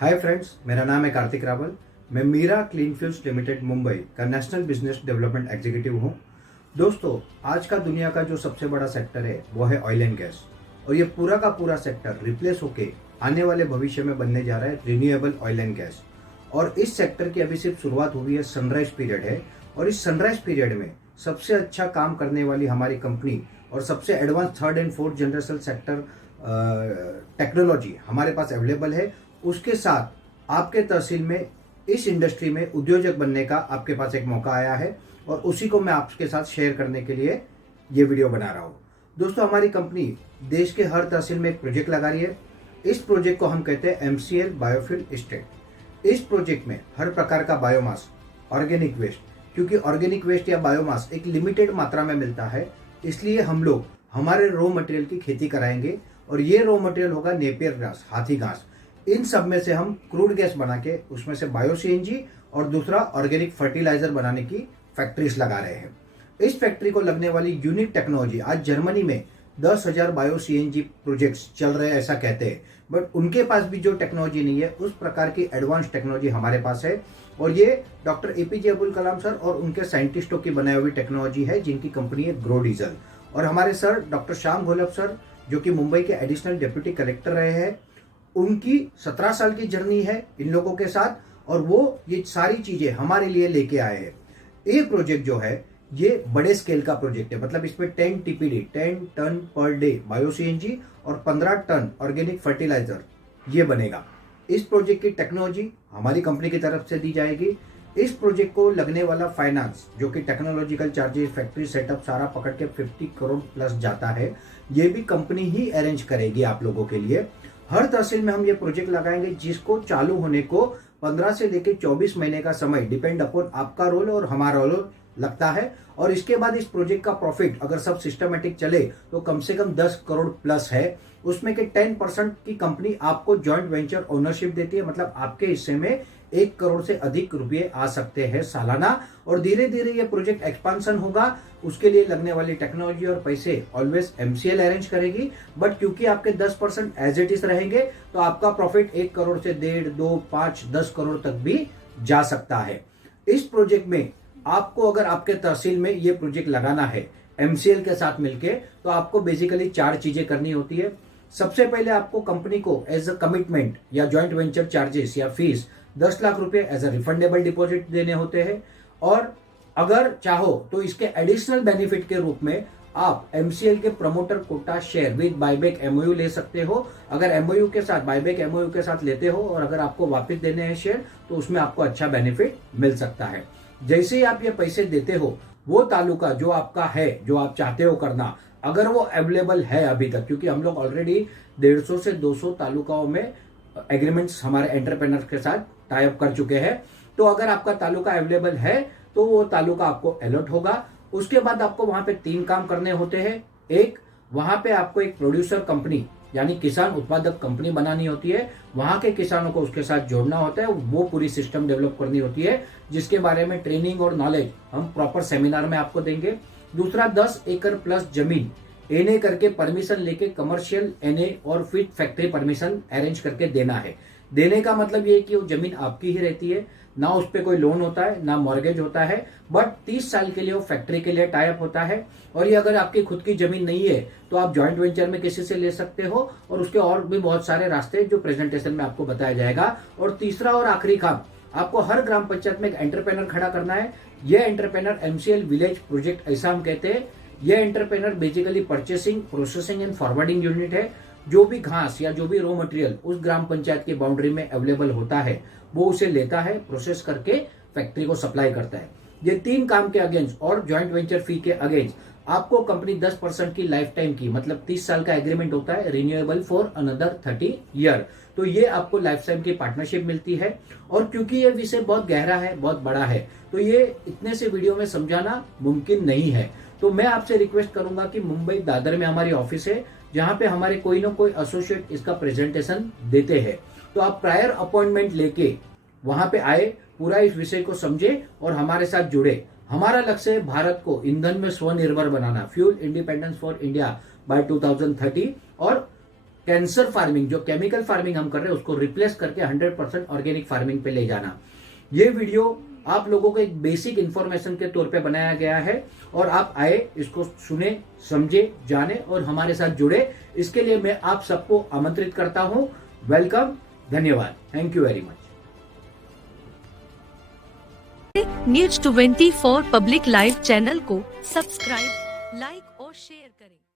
Hi friends, मेरा नाम है कार्तिक रावल। मैं Meera clean fuels limited Mumbai का नेशनल बिजनेस डेवलपमेंट एग्जीक्यूटिव हूं। दोस्तों, आज का दुनिया का जो सबसे बड़ा सेक्टर है वो है ऑयल एंड गैस, और ये पूरा का पूरा सेक्टर रिप्लेस होके आने वाले भविष्य में बनने जा रहा है रिन्यूएबल ऑयल एंड गैस। और इस सेक्टर की अभी सिर्फ शुरुआत हुई है, सनराइज पीरियड है। और इस सनराइज पीरियड में सबसे अच्छा काम करने वाली हमारी कंपनी और सबसे advance third and fourth generation sector technology हमारे पास अवेलेबल है। उसके साथ आपके तहसील में इस इंडस्ट्री में उद्योजक बनने का आपके पास एक मौका आया है, और उसी को मैं आपके साथ शेयर करने के लिए ये वीडियो बना रहा हूँ। दोस्तों, हमारी कंपनी देश के हर तहसील में एक प्रोजेक्ट लगा रही है। इस प्रोजेक्ट को हम कहते हैं MCL बायोफ्यूल एस्टेट। इस प्रोजेक्ट में हर प्रकार का बायोमास, ऑर्गेनिक वेस्ट, क्योंकि ऑर्गेनिक वेस्ट या बायोमास एक लिमिटेड मात्रा में मिलता है, इसलिए हम लोग हमारे रॉ मटेरियल की खेती कराएंगे। और ये रॉ मटेरियल होगा नेपियर ग्रास, हाथी घास। इन सब में से हम क्रूड गैस बना के उसमें से बायो CNG और दूसरा ऑर्गेनिक फर्टिलाइजर बनाने की फैक्ट्रीज लगा रहे हैं। इस फैक्ट्री को लगने वाली यूनिक टेक्नोलॉजी, आज जर्मनी में 10,000 बायो CNG प्रोजेक्ट्स चल रहे हैं ऐसा कहते हैं, बट उनके पास भी जो टेक्नोलॉजी नहीं है उस प्रकार की एडवांस टेक्नोलॉजी हमारे पास है। और ये doctor APJ Abdul Kalam sir और उनके साइंटिस्टों की बनाई हुई टेक्नोलॉजी है, जिनकी कंपनी है ग्रो डीजल। और हमारे sir doctor Shyam Gholap sir, जो कि मुंबई के एडिशनल डिप्टी कलेक्टर रहे हैं, उनकी 17 साल की जर्नी है इन लोगों के साथ, और वो ये सारी चीजें हमारे लिए लेके आए हैं। ये प्रोजेक्ट जो है ये बड़े स्केल का प्रोजेक्ट है, मतलब इसमें 10 TPD 10 ton per day bio CNG और 15 टन ऑर्गेनिक फर्टिलाइजर ये बनेगा। इस प्रोजेक्ट की टेक्नोलॉजी हमारी कंपनी की तरफ से दी जाएगी। इस प्रोजेक्ट को लगने वाला फाइनेंस, जो कि टेक्नोलॉजिकल चार्जेस, फैक्ट्री सेटअप सारा पकड़ के 50 करोड़ प्लस जाता है, ये भी कंपनी ही अरेंज करेगी आप लोगों के लिए। हर तहसील में हम ये प्रोजेक्ट लगाएंगे, जिसको चालू होने को 15 से लेकर 24 महीने का समय डिपेंड अपॉन आपका रोल और हमारा रोल लगता है। और इसके बाद इस प्रोजेक्ट का प्रॉफिट अगर सब सिस्टमेटिक चले तो कम से कम 10 करोड़ प्लस है। उसमें के 10% की कंपनी आपको जॉइंट वेंचर ओनरशिप देती है, मतलब आपके हिस्से में 1 करोड़ से अधिक रुपए आ सकते हैं सालाना। और धीरे धीरे ये प्रोजेक्ट एक्सपांशन होगा, उसके लिए लगने वाली टेक्नोलॉजी और पैसे ऑलवेज MCL अरेंज करेगी। बट क्योंकि आपके 10% एज इट इज रहेंगे, तो आपका प्रॉफिट 1 करोड़ से 1.5, 2, 5, 10 करोड़ तक भी जा सकता है। इस प्रोजेक्ट में आपको, अगर आपके तहसील में ये प्रोजेक्ट लगाना है MCL के साथ मिलके, तो आपको बेसिकली 4 चीजें करनी होती है। सबसे पहले आपको कंपनी को एज अ कमिटमेंट या जॉइंट वेंचर चार्जेस या फीस 10 लाख रुपए एज अ रिफंडेबल डिपॉजिट देने होते हैं। और अगर चाहो तो इसके एडिशनल बेनिफिट के रूप में आप MCL के promoter quota share with buyback MOU ले सकते हो। अगर MOU के साथ, बायबैक MOU के साथ लेते हो, और अगर आपको वापस देने हैं शेयर, तो उसमें आपको अच्छा बेनिफिट मिल सकता है। जैसे ही आप ये पैसे देते हो, वो तालुका जो आपका है, जो आप चाहते हो करना, अगर वो अवेलेबल है अभी तक, क्योंकि हम लोग ऑलरेडी 150 से 200 तालुकाओं में एग्रीमेंट्स हमारे एंटरप्रेन्योर्स के साथ टाई अप कर चुके हैं, तो अगर आपका तालुका अवेलेबल है तो वो तालुका आपको अलॉट होगा। उसके बाद आपको वहां पे 3 काम करने होते हैं। एक, वहां पे आपको एक प्रोड्यूसर कंपनी यानी किसान उत्पादक कंपनी बनानी होती है, वहां के किसानों को उसके साथ जोड़ना होता है, वो पूरी सिस्टम डेवलप करनी होती है, जिसके बारे में ट्रेनिंग और नॉलेज हम प्रॉपर सेमिनार में आपको देंगे। दूसरा, 10 एकड़ प्लस जमीन NA करके परमिशन लेके कमर्शियल NA और फिट फैक्ट्री परमिशन अरेंज करके देना है। देने का मतलब ये कि वो जमीन आपकी ही रहती है, ना उस पर कोई लोन होता है, ना मॉर्गेज होता है, बट 30 साल के लिए वो फैक्ट्री के लिए टाई अप होता है। और ये अगर आपकी खुद की जमीन नहीं है तो आप जॉइंट वेंचर में किसी से ले सकते हो, और उसके और भी बहुत सारे रास्ते जो प्रेजेंटेशन में आपको बताया जाएगा। और तीसरा और आखिरी काम, आपको हर ग्राम पंचायत में एक एंटरप्रेनर खड़ा करना है। ये एंटरप्रेनर MCL विलेज प्रोजेक्ट ऐसा हम कहते हैं। ये entrepreneur basically purchasing, processing and forwarding unit है। जो भी घास या जो भी रॉ मटेरियल उस ग्राम पंचायत की बाउंड्री में अवेलेबल होता है, वो उसे लेता है, प्रोसेस करके फैक्ट्री को सप्लाई करता है। ये 3 काम के अगेंस्ट और जॉइंट वेंचर फी के अगेंस्ट आपको कंपनी 10% की लाइफ टाइम की, मतलब 30 साल का एग्रीमेंट होता है, रिन्यूएबल फॉर अनदर 30 ईयर, तो ये आपको लाइफ टाइम की पार्टनरशिप मिलती है। और क्योंकि ये विषय बहुत गहरा है, बहुत बड़ा है, तो ये इतने से वीडियो में समझाना मुमकिन नहीं है। तो मैं आपसे रिक्वेस्ट करूंगा कि मुंबई दादर में हमारी ऑफिस है, जहां पे हमारे कोई ना कोई एसोसिएट इसका प्रेजेंटेशन देते हैं। तो आप प्रायर अपॉइंटमेंट लेके वहां पे आए, पूरा इस विषय को समझे और हमारे साथ जुड़े। हमारा लक्ष्य है भारत को ईंधन में स्वनिर्भर बनाना, fuel independence for India by 2030, और कैंसर फार्मिंग, जो केमिकल फार्मिंग हम कर रहे हैं, उसको रिप्लेस करके 100% ऑर्गेनिक फार्मिंग पे ले जाना। ये वीडियो आप लोगों को एक बेसिक इंफॉर्मेशन के तौर पे बनाया गया है और आप आए, इसको सुने, समझे, जाने और हमारे साथ जुड़े, इसके लिए मैं आप सबको आमंत्रित करता हूं। वेलकम, धन्यवाद, thank you very much. News 24 public live channel को सब्सक्राइब, लाइक और शेयर करें।